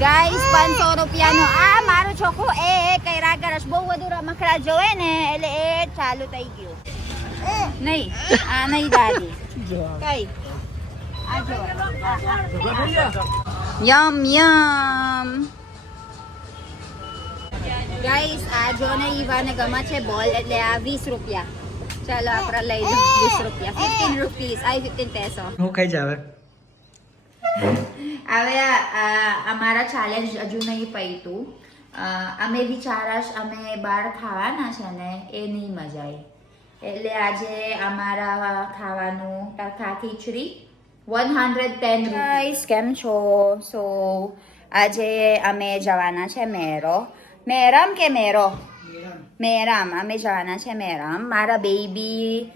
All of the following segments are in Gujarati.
ગાઈસ પાંચસો રૂપિયાનો. આ મારો છોકરો એ એ કર્યા કરશ બહુ બધું રમકડા જોવે ને, એટલે એ ચાલુ થઈ ગયું. નહીં, આ નહીં દાદી. કઈ? યમ યમ. ગાઈસ આ જો ને ઈવાને ગમે છે બોલ, એટલે આ વીસ રૂપિયા. ચાલો આપણે લઈ લો વીસ રૂપિયા. ફિફ્ટીન રૂપીસ આઈ ફિફ્ટીન પેસો હું ખાઈ જાવે હવે અમારા ચેલેન્જ હજુ નહીં પૈતું. અમે વિચારાશ અમે બહાર ખાવાના છે ને એ નહીં મજા આવી એટલે આજે અમારા ખાવાનું ટકા ખીચડી વન હંડ્રેડ ટેન રૂપીસ કેમ છો? સો આજે અમે જવાના છે મેરો મેરામ કે મેરો મેરામ અમે જવાના છે મેરામ મારા બેબી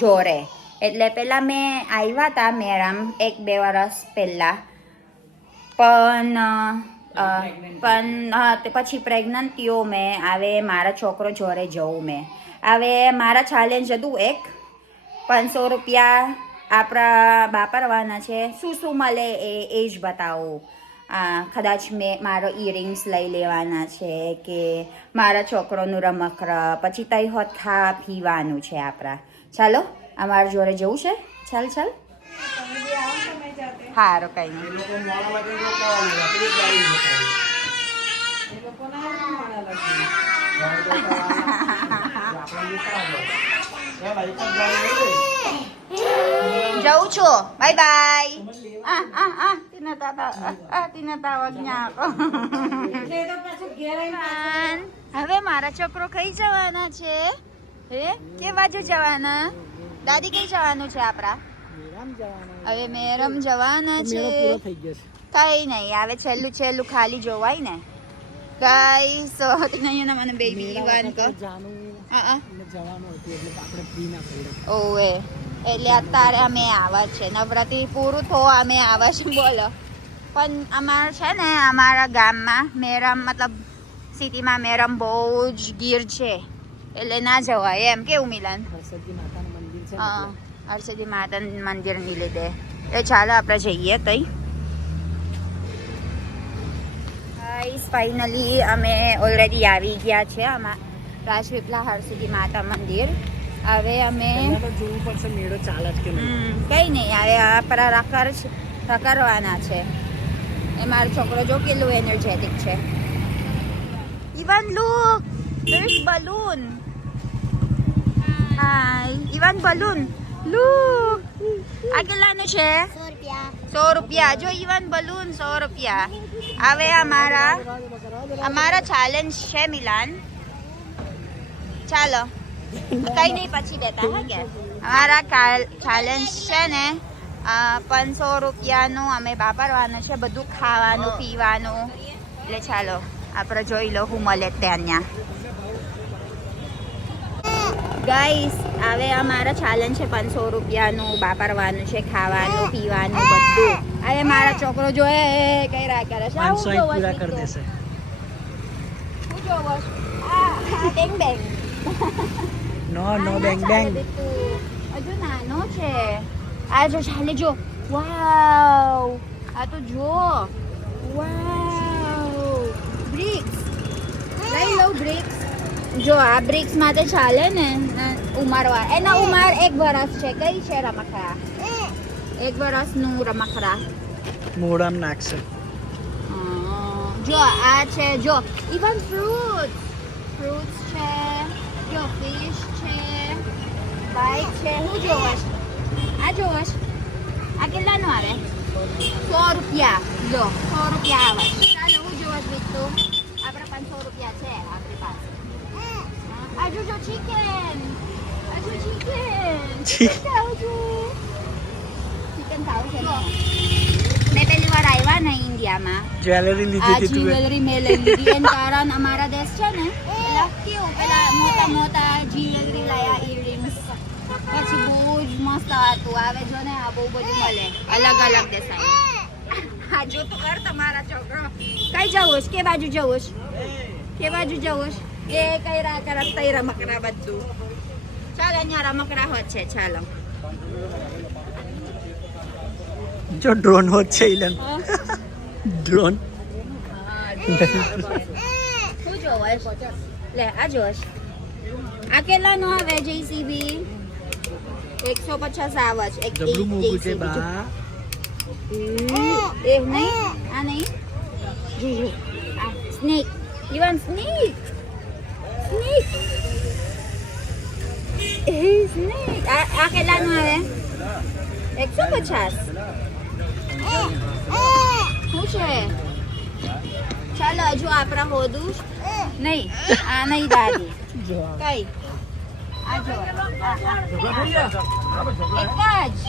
જોડે એટલે પહેલાં મેં આવ્યા હતા મેરામ એક બે વર્ષ પહેલાં પણ પણ પછી પ્રેગ્નન્ટીઓ મેં. આવે મારા છોકરો જોડે જવું મેં. હવે મારા ચેલેન્જ હતું એક. પાંચસો રૂપિયા આપણા વાપરવાના છે. શું શું મળે એ એ જ બતાવો. કદાચ મેં, મારો ઇયરિંગ્સ લઈ લેવાના છે કે મારા છોકરોનું રમકડા. પછી તઈ હોથા પીવાનું છે આપણા. ચાલો. અમારા જોડે જવું છે? ચાલ ચાલ. સારું કઈ નહીં જઉં છું. Bye bye. આ આ આ tinatawag niya ako હવે મારા છોકરો કઈ જવાના છે? હે? કે બાજુ જવાના? દાદી કઈ જવાનું છે આપણા? હવે મેરમ જવાના છે. કઈ નહીં આવે છેલ્લું છેલ્લું ખાલી જોવાય ને. કઈ સો નહીં મને બેબી ઈવાન કો ઓવે. એટલે અત્યારે અમે આવા છે. નવરાત્રી પૂરું થો અમે આવા છે બોલો. પણ અમાર છે ને અમારા ગામમાં મેરમ મતલબ સિટીમાં મેરમ બહુ જ ગીર છે. એટલે ના જવાય એમ. કેવું મિલન? હા હરસિદ્ધિ માતા મંદિરની લીધે એ ચાલો આપણે જઈએ કઈ. ગાઈસ ફાઇનલી અમે ઓલરેડી આવી ગયા છે આમાં રાજપીપલા હરસિદ્ધિ માતા મંદિર. હવે અમે જોવું પડશે મેળો ચાલે કે કઈ નહીં હવે આપણા રકર રકરવાના છે. એ મારો છોકરો જો કેટલું એનર્જેટિક છે. Even look balloon hi even balloon. Look આ કેટલાનું છે? સો રૂપિયા. જો ઇવન બલૂન સો રૂપિયા. હવે અમારા અમારા ચેલેન્જ છે મિલાન. ચાલો. કઈ નહીં, પછી દેતા હા, કે? અમારા ચેલેન્જ છે ને પાંચસો રૂપિયાનું અમે વાપરવાનું છે, બધું ખાવાનું, પીવાનું. એટલે ચાલો, આપણે જોઈ લો હું મળે ત્યાં ગાઈસ હવે અમારા ચેલેન્જ છે પાંચસો રૂપિયાનું વાપરવાનું છે ખાવાનું પીવાનું બધું. હવે મારા છોકરો જો એ કઈ રા કરે છે. પાંચસો પૂરા કરી દેશે. હું જોવો? આ આ bang bang no no bang bang હજુ નાનો છે. આ જો ચાલે જો. વાવ આ તો જો. વાવ બ્રિક્સ લઈ લો બ્રિક્સ જો આ બ્રિક્સ માટે ચાલે ને ઉમારવા. એના ઉમાર એક વરસ છે. કઈ છે રમકડા? એક વરસનું રમકડા. મોડામાં નાખશે. જો આ છે જો. ઇવન ફ્રૂટ ફ્રૂટ્સ છે જો ફિશ છે બાઈક છે. હું જોવાશ આ જોવાશ આ કેટલાનું આવે? સો રૂપિયા. જો સો રૂપિયા આવે. ચાલો હું જોવાશ બીજું આપણે પાંચસો રૂપિયા છે. છી. હજુ ચિકન ખાવું છે ને? મેં પહેલી વાર આવ્યા ને ઇન્ડિયામાં જ્વેલરી લીધી હતી જ્વેલરી મેં લઈ લીધી. એન કારણ અમારા દેશ છે ને કેવું પેલા મોટા મોટા જ્વેલરી લાયા ઇયરિંગ્સ પછી બહુ જ મસ્ત હતું. આવે જો ને આ બહુ બધું મળે. અલગ અલગ દેસાઈ. હા જો તો કર તમારા છોકરો. કઈ જવું કે બાજુ જવું કે બાજુ જવું છે? એ કઈ રા કરત તઈ રમકડા બધું. ચાલો અહીંયા રમકડા હોત છે ચાલો. જો ડ્રોન હોત છે ઇલન ડ્રોન શું લે આ જોશ આ કેટલાનો આવે જેસીબી એકસો પચાસ આવે છે. એક એ નહીં આ નહીં. Snake. You want snake. Snake Hey, snake. આ આ કેટલાનું આવે એકસો પચાસ શું છે ચાલો હજુ આપણા હોદું નહીં આ નહીં દાદી કઈ આ જ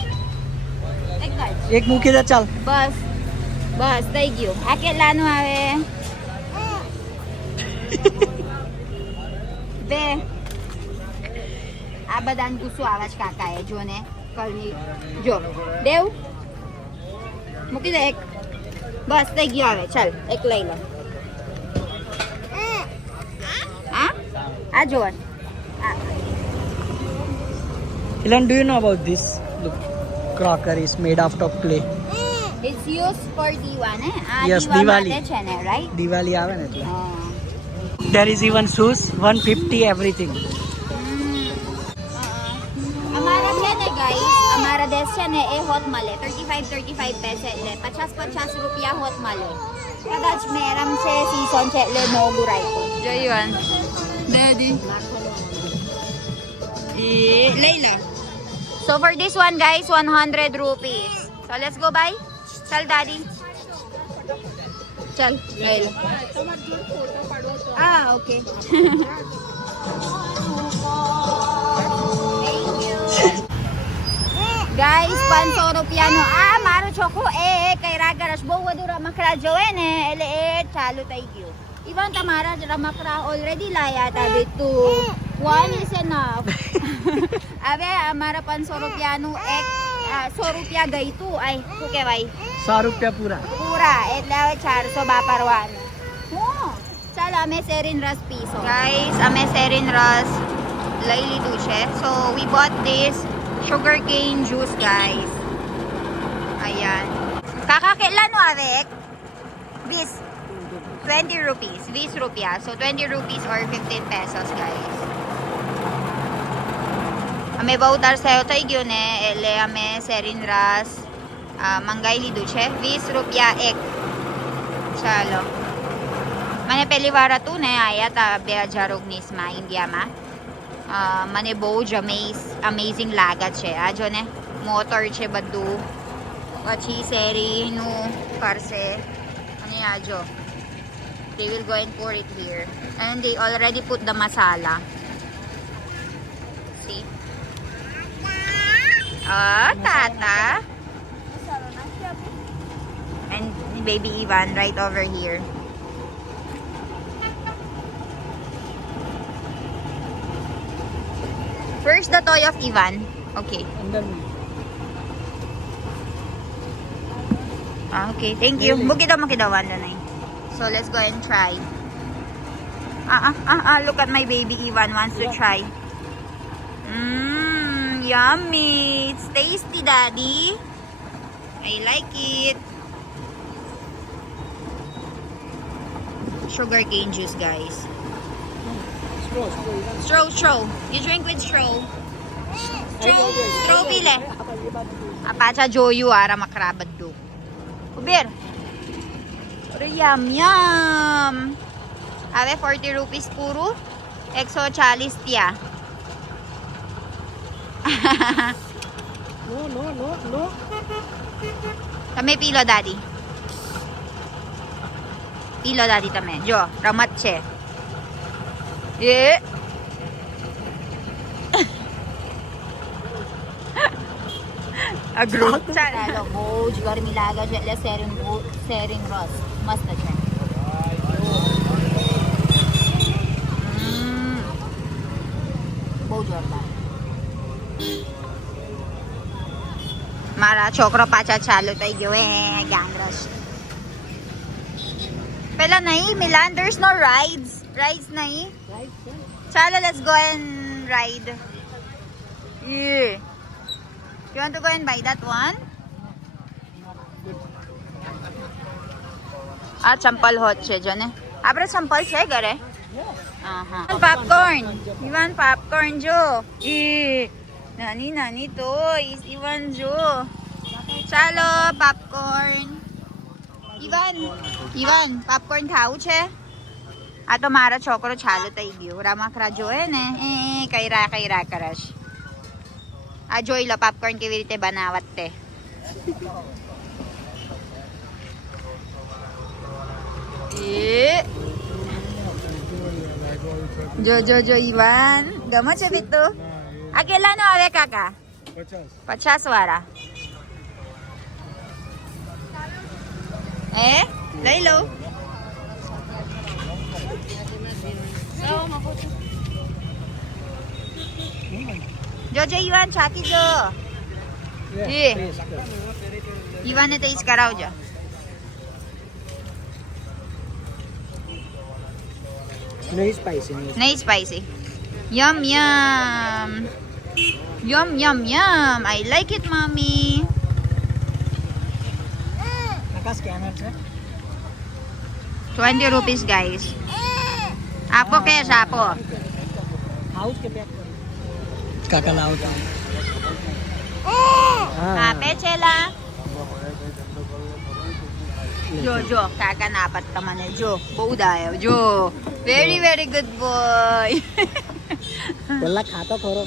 જ એક મૂકી દે ચાલ બસ બસ થઈ ગયું આ કેટલાનું આવે બે આ બધાને ગુસ્સો આવે કાકા કાકાએ જો ને કરની જો. દેવ. મૂકી દે એક. બસ થઈ ગયો હવે. ચાલ એક લઈ લો. હા? આ જો. આ. Ilan, do you know about this? Look, crockery is made out of clay. It's use for Diwali, આ Yes, Diwali. દિવાળી આવે ને એટલે. There is even shoes, 150 everything. અમારા છે ને ગાઈસ અમારા દેશ છે ને એ હોત મળે 35 35 પૈસે એટલે 50 50 રૂપિયા હોત મળે કદાચ મેરમ છે સીઝન છે એટલે મોંઘું રાખ્યું જોયું દાદી લઈ લો So for this one guys 100 rupees. So let's go buy. ચલ દાદી ચલ લઈ. Thank you. Guys, 500 રૂપિયાનો આ મારો છોકરો એ એ કર્યા કરશ બહુ બધું રમકડા જોવે ને એટલે એ ચાલુ થઈ ગયું ઇવન તમારા જ રમકડા ઓલરેડી લાયા હતા બીતુ વન ઇઝ એનફ હવે અમારા 500 રૂપિયાનું એક આ, 100 રૂપિયા ગઈ તું આય શું કહેવાય 100 રૂપિયા પૂરા પૂરા એટલે હવે ચારસો વાપરવાનું હું ચાલ અમે શેરીન રસ પીશું ગાઈસ અમે શેરીન રસ લઈ લીધું છે so we bought this sugar cane juice guys. Ayan. કાકા કેટલાનું આવે એક 20 20 rupees. 20 રૂપિયા so 20 rupees or 15 pesos guys. અમે બહુ તરસાયો થઈ ગયો ને, એટલે અમે શેરીન રાસ મંગાવી લીધું છે. વીસ રૂપિયા એક. ચાલો. મને પહેલી વાર હતું ને આવ્યા હતા બે હજાર ઓગણીસમાં ઇન્ડિયામાં. મને બહુ જ અમેઝ, અમેઝિંગ લાગે છે. આ જો ને, મોતર છે બધું. પછી શેરીનું કરશે અને આ જો, they will go and pour it here. And they already put the masala. Oh, Tata. And baby Ivan right over here. Where's the toy of Ivan? Okay. Ah, okay, thank you. Bukid daw makidawan na So let's go and try. Ah, ah, ah, ah, look at my baby Ivan wants to try. Mmm yummy. It's tasty, Daddy. I like it. Sugar cane juice, guys. straw, straw, Ilan. Straw, straw. You drink with straw. Straw. Straw pile. Apacha joyu ara makrabad do. Ubir. Pero yum yum. Ave 40 rupees puro. Exo chalis tia. No, no, no, no. તમે પી લો દાદી પી લો દાદી તમે જો રમત છે એ અઘરું ચાલો બહુ જ ગરમી લાગે છે એટલે શેરિંગ શેરિંગ રસ મસ્ત છે હમ. બહુ જોરદાર મારા છોકરો પાછા ચાલુ થઈ ગયો એ ગેંગરસ પેલા નહીં Milan there's no rides. Rides નહીં ચાલો let's go and ride. Yeah. You want to go and buy that one? આ ચંપલ હોત છે જો ને આપણે ચંપલ છે ઘરે પોપકોર્ન ઇવન પોપકોર્ન જો એ નાની નાની તો ઇવન જો ચાલો પોપકોર્ન ઇવન ઇવન પોપકોર્ન ખાવું છે? આ તો મારો છોકરો છાલો થઈ ગયો. રમકડા જોયે ને એ કઈ રા કઈ રા કરે છે. આ જોઈ લો પોપકોર્ન કેવી રીતે બનાવત તે. જો જો જો ઈવાન. ગમે છે બીતો આ કેટલાનો આવે કાકા? પચાસ વાળા. હે લઈ લઉં જો જો ઈવાન છાતી જો એ. ઈવાને તો ઈ જ કરાવજો નહીં સ્પાઈસી નહીં નહીં સ્પાઈસી યમ યમ યમ યમ યમ સ્કેનર છે 20 રૂપીસ ગાઈસ આપો કેશ આપો હાઉસ કે પેક કાકા લાવો આપે છે લા જો જો કાકા ના આપત તમને જો બહુ દાયો જો વેરી વેરી ગુડ બોય પેલા ખાતો ખરો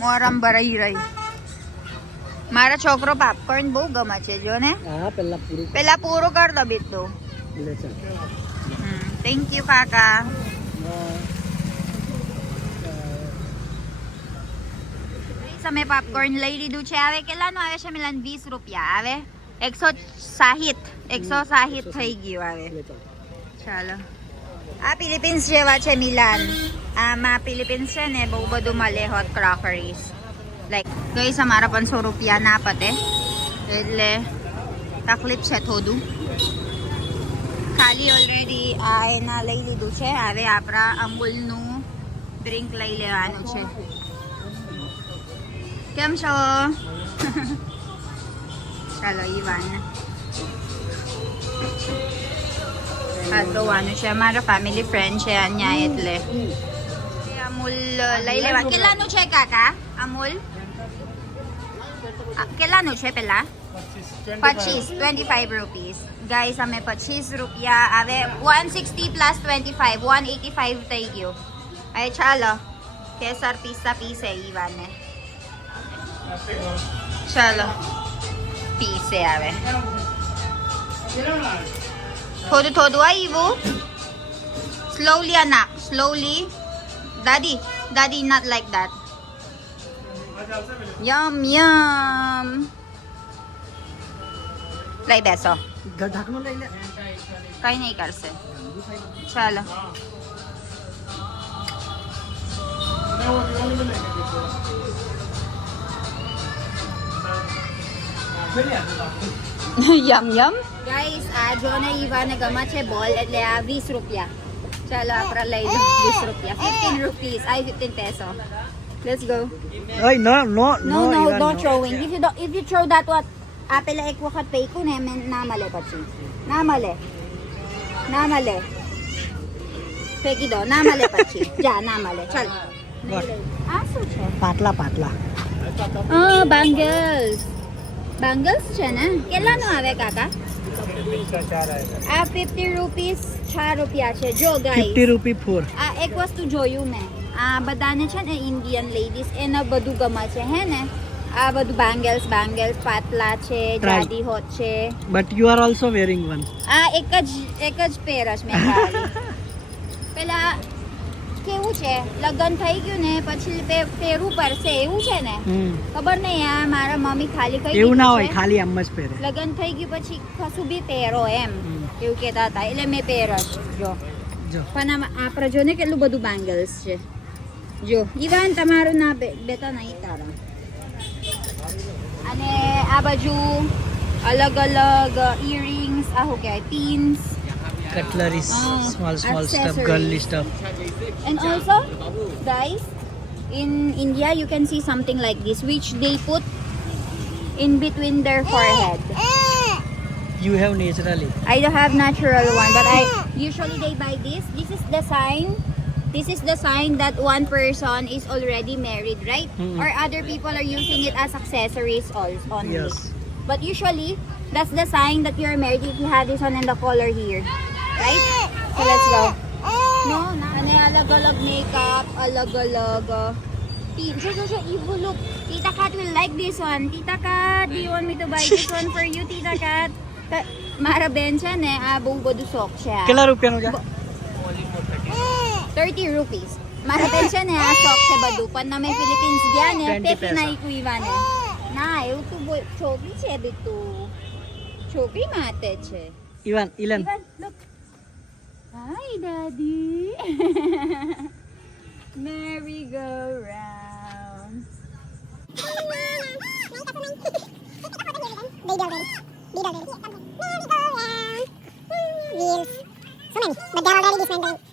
મોરમ ભરાઈ રહી મારા છોકરો પાપકોર્ન બહુ ગમે છે જો ને. હા પેલા પૂરું પેલા પૂરો કર દો બીતો ચાલ. થેન્ક યુ કાકા. તમે પાપકોર્ન લઈ લીધું છે. આવે કેટલાનું આવે છે મિલન? વીસ રૂપિયા. આવે એકસો સાહીઠ. એકસો સાહીઠ થઈ ગયું આવે. ચાલો. આ ફિલિપિન્સ જેવા છે મિલાન. આમાં ફિલિપિન્સ છે ને બહુ બધું મળે હોત ક્રોકરીઝ લાઈક કહીશ અમારા પાંચસો રૂપિયા? ના પતે. એટલે તકલીફ છે થોડું. ખાલી ઓલરેડી આ એના લઈ લીધું છે. હવે આપણા અમૂલનું ડ્રિંક લઈ લેવાનું છે. કેમ છો? ચાલો ઈવાન હા જોવાનું છે. અમારો ફેમિલી ફ્રેન્ડ છે અહીંયા એટલે. અમૂલ લઈ લેવા. કેટલાનું છે કાકા? અમૂલ? આ, કેટલાનું છે પેલા પચીસ ટ્વેન્ટી ફાઈવ રૂપીસ ગાઈસ અમે પચીસ રૂપિયા આવે one sixty plus twenty five one eighty five થઈ ગયું હવે ચાલો કેસર પિસ્તા પીસે ઈવાને ચાલો પીસે આવે થોડું થોડું આવ્યું સ્લોલી અનાક સ્લોલી દાદી દાદી not like that yum yum લઈ બેસો કઈ નહીં કરશે. ચાલો. યમ યમ ગાઈસ આ જો ને ઈવાને ગમે છે બોલ એટલે આ 20 રૂપિયા. ચાલો આપણે લઈ લો. 20 રૂપિયા. 15 રૂપીસ આઈ 15 પેસો લેટ્સ go. ઓય no, no, No, no, no throwing. If you don't, if you throw that what, આ પેલા એક વખત પૈકું ને એમ ના મળે પછી ના મળે ના મળે ફેંકી દો ના મળે પછી જા ના મળે ચાલ આ શું છે પાટલા પાટલા હા બાંગલ્સ બેંગલ્સ છે ને કેટલાનું આવે કાકા આ ફિફ્ટી રૂપીસ છ રૂપિયા છે જો ગાય ફિફ્ટી રૂપી ફોર આ એક વસ્તુ જોયું મેં આ બધાને છે ને ઇન્ડિયન લેડીઝ એને બધું ગમે છે હે ને? આ બધું બેંગલ્સ બેંગલ્સ પાતલા છે. જાડી હોત છે. But you are also wearing one આ એક જ એક જ પેર જ મેં પેલા કેવું છે? લગ્ન થઈ ગયું ને પછી પે- પહેરવું પડશે એવું છે ને? ખબર નહીં આ મારા મમ્મી ખાલી કઈ એવું ના હોય ખાલી એમ જ પહેરે. લગ્ન થઈ ગયું પછી કશું બી પહેરો એમ. એવું કહેતા હતા. એટલે મેં પહેરસ જો. જો. પણ આમાં આપણે જો ને કેટલું બધું બેંગલ્સ છે. જો ઈવાન તમારું ના બે બેતા નહીં તારા અને આ બાજુ અલગ અલગ ઇયરિંગ્સ આ શું કહેવાય pins cutleries Ah, small small stuff accessories. Girly stuff and also guys in India you can see something like this which they put in between their forehead You have naturally. I don't have natural one, but I usually they buy this. This is the sign. this is the sign that one person is already married, right? Mm-hmm. Or other people are using it as accessories also only. Yes. But usually, that's the sign that you're married if you have this one in the color here. Right? So let's go. No, na. Ano yung alagalag makeup, alagalaga. Uh, Tita, so, so, evil look. Tita Kat will like this one. Tita Kat, do you want me to buy this one for you, Tita Kat? Mara Benson eh, ah, abong godusok siya. Kalaro ka no? 30 rupees. Mara Benchan eh, asok siya badupan na may Philippines diyan eh. 20 Pepi peso. na ikuiwan eh. Na, એવું તો બોલ, છોકરી છે બીતું. છોકરી માટે છે. ઇવાન ઇલન Ivan, look. Hi, Daddy. Merry go round. Wheels. So many, but they're already dismantled.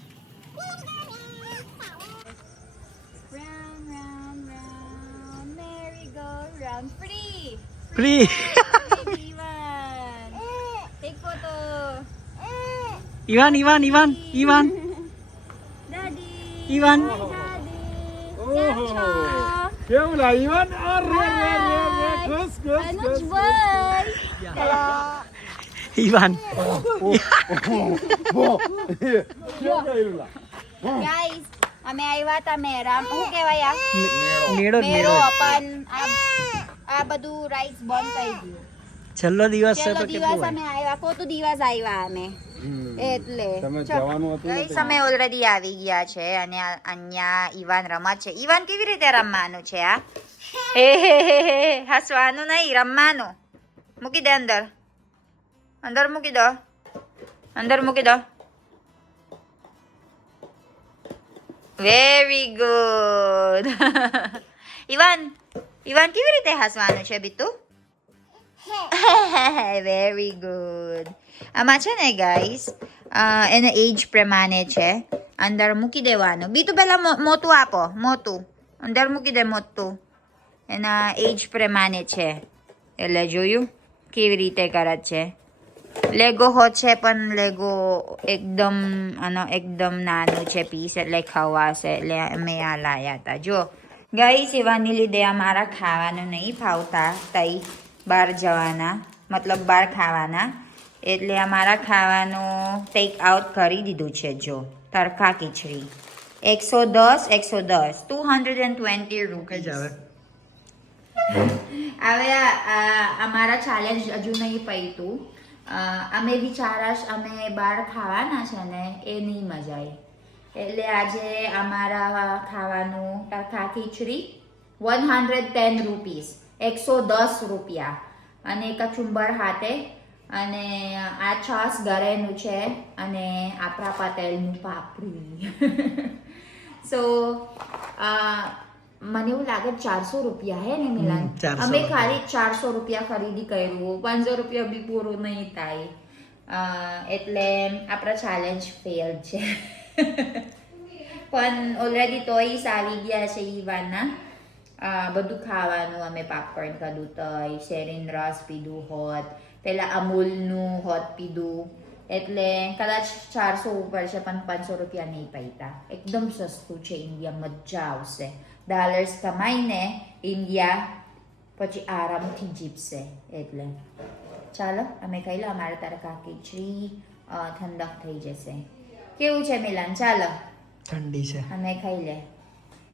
Go round. Free. Free Free, Ivan. Take photo. Ivan Ivan Ivan Ivan Daddy. Ivan Hi, Daddy. Ciao, કેમ લાઈવન અરે Hi. રે રે રે ઘસ ઘસ Ano, ઘસ boy? ઇવાન કેમ કર્યું Guys, અમે આવ્યા હતા મેરા શું કહેવાય આ મેળો જ મેરો મેળો જ. પણ આ બધું રાઈસ બંધ થઈ ગયું. છેલ્લો દિવસ છે તો દિવસ અમે આવ્યા ખોટું દિવસ આવ્યા અમે. એટલે તમે. જવાનું હતું ને અમે ઓલરેડી આવી ગયા છે અને અહીંયા ઈવાન રમત છે. ઈવાન કેવી રીતે રમવાનું છે આ? હે હે હે હે હે. હસવાનું નહીં રમવાનું. મૂકી દે અંદર. અંદર મૂકી દો. અંદર મૂકી દો. વેરી ગુડ ઈવાન ઈવાન કેવી રીતે હસવાનું છે બીતુ? વેરી ગુડ આમાં છે ને ગાઈસ એને એજ પ્રમાણે છે. અંદર મૂકી દેવાનું. બીજું પહેલાં મોતું આપો મોતું. અંદર મૂકી દે મોતું. એના એજ પ્રમાણે છે. એટલે જોયું કેવી રીતે કરે છે. લેગો હો છે પણ લેગો એકદમ આનો એકદમ નાનું છે પીસ એટલે ખવાશે એટલે અમે આ લાયા હતા જો ગઈ સેવાને લીધે અમારા ખાવાનું નહીં ફાવતા તઈ બહાર જવાના મતલબ બહાર ખાવાના. એટલે અમારા ખાવાનું ટેક આઉટ કરી દીધું છે જો તરખા ખીચડી. એકસો દસ એકસો દસ two hundred and twenty rupees. હવે અમારા ચેલેન્જ હજુ નહીં પૈતું અમે વિચારાશ અમે બહાર ખાવાના છે ને એ નહીં મજા આવી. એટલે આજે અમારા ખાવાનું ટકા ખીચડી વન હંડ્રેડ ટેન રૂપીસ એકસો દસ રૂપિયા. અને કચુંબર હાથે અને આ છાસ ઘરેનું છે અને આપણા પટેલનું પાપડી. સો મને એવું લાગે ચારસો રૂપિયા હે ને મિલાન? અમે ખાલી ચારસો રૂપિયા ખરીદી કર્યું. પાંચસો રૂપિયા બી પૂરું નહીં થાય. એટલે આપણા ચેલેન્જ ફેલ છે. પણ ઓલરેડી તોય આવી ગયા છે ઈવાના બધું ખાવાનું અમે પાપડ ખાધું તય શેરીન રસ પીધું હોત પેલા અમૂલનું હોત પીધું એટલે કદાચ ચારસો ઉપર છે પણ પાંચસો રૂપિયા નહીં પૈતા એકદમ સસ્તું છે ઇન્ડિયા મજા આવશે ડોલર્સ કમાઈને ઇન્ડિયા પછી આરામથી જીપશે એટલે ચાલો અમે કહી લો અમારા તરકા ખીચડી અ, ઠંડક થઈ જશે કેવું છે મિલાન? ચાલો. ઠંડી છે. અમે ખાઈ લે.